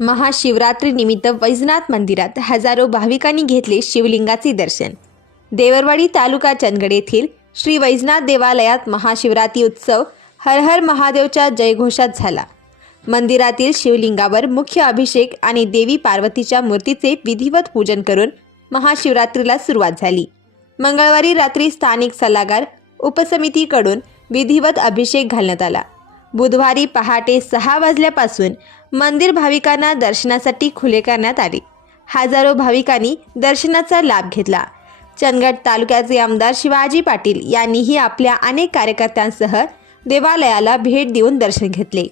महाशिवरात्रीनिमित्त वैजनाथ मंदिरात हजारो भाविकांनी घेतले शिवलिंगाचे दर्शन. देवरवाडी तालुका चंदगड येथील श्री वैजनाथ देवालयात महाशिवरात्री उत्सव हर हर महादेवच्या जयघोषात झाला. मंदिरातील शिवलिंगावर मुख्य अभिषेक आणि देवी पार्वतीच्या मूर्तीचे विधिवत पूजन करून महाशिवरात्रीला सुरुवात झाली. मंगळवारी रात्री स्थानिक सल्लागार उपसमितीकडून विधिवत अभिषेक घालण्यात आला. बुधवारी पहाटे सहा वाजल्यापासून मंदिर भाविकांना दर्शनासाठी खुले करण्यात आले. हजारो भाविकांनी दर्शनाचा लाभ घेतला. चंदगड तालुक्याचे आमदार शिवाजी पाटील यांनीही आपल्या अनेक कार्यकर्त्यांसह देवालयाला भेट देऊन दर्शन घेतले.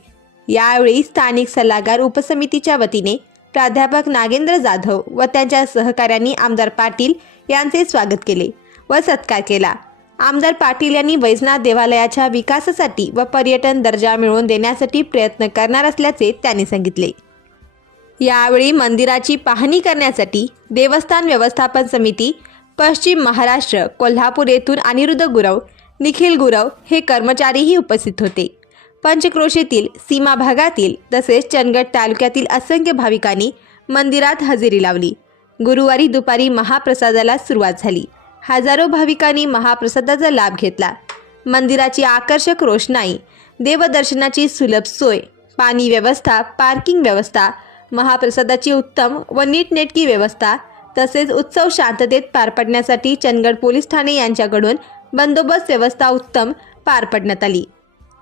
यावेळी स्थानिक सल्लागार उपसमितीच्या वतीने प्राध्यापक नागेंद्र जाधव व त्यांच्या सहकाऱ्यांनी आमदार पाटील यांचे स्वागत केले व सत्कार केला. आमदार पाटील यांनी वैजनाथ देवालयाच्या विकासासाठी व पर्यटन दर्जा मिळवून देण्यासाठी प्रयत्न करणार असल्याचे त्यांनी सांगितले. यावेळी मंदिराची पाहणी करण्यासाठी देवस्थान व्यवस्थापन समिती पश्चिम महाराष्ट्र कोल्हापूर येथून अनिरुद्ध गुरव निखिल गुरव हे कर्मचारीही उपस्थित होते. पंचक्रोशीतील सीमा भागातील तसेच चंदगड तालुक्यातील असंख्य भाविकांनी मंदिरात हजेरी लावली. गुरुवारी दुपारी महाप्रसादाला सुरुवात झाली. हजारो भाविकांनी महाप्रसादाचा लाभ घेतला. मंदिराची आकर्षक रोषणाई देवदर्शनाची सुलभ सोय पाणी व्यवस्था पार्किंग व्यवस्था महाप्रसादाची उत्तम व नीटनेटकी व्यवस्था तसेच उत्सव शांततेत पार पडण्यासाठी चंदगड पोलीस ठाणे यांच्याकडून बंदोबस्त व्यवस्था उत्तम पार पडण्यात आली.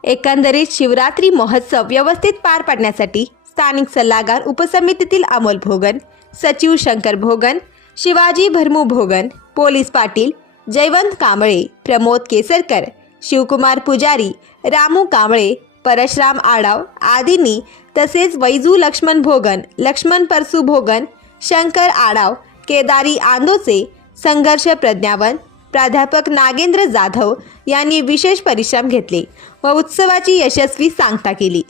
एकंदरीत शिवरात्री महोत्सव व्यवस्थित पार पाडण्यासाठी स्थानिक सल्लागार उपसमितीतील अमोल भोगन सचिव शंकर भोगन शिवाजी भरमू भोगन पोलीस पाटील जयवंत कांबळे प्रमोद केसरकर शिवकुमार पुजारी रामू कांबळे परशराम आडाव आदींनी तसेच वैजू लक्ष्मण भोगन लक्ष्मण परसू भोगन शंकर आडाव केदारी आंदोचे संघर्ष प्रज्ञावन प्राध्यापक नागेंद्र जाधव यांनी विशेष परिश्रम घेतले व उत्सवाची यशस्वी सांगता केली.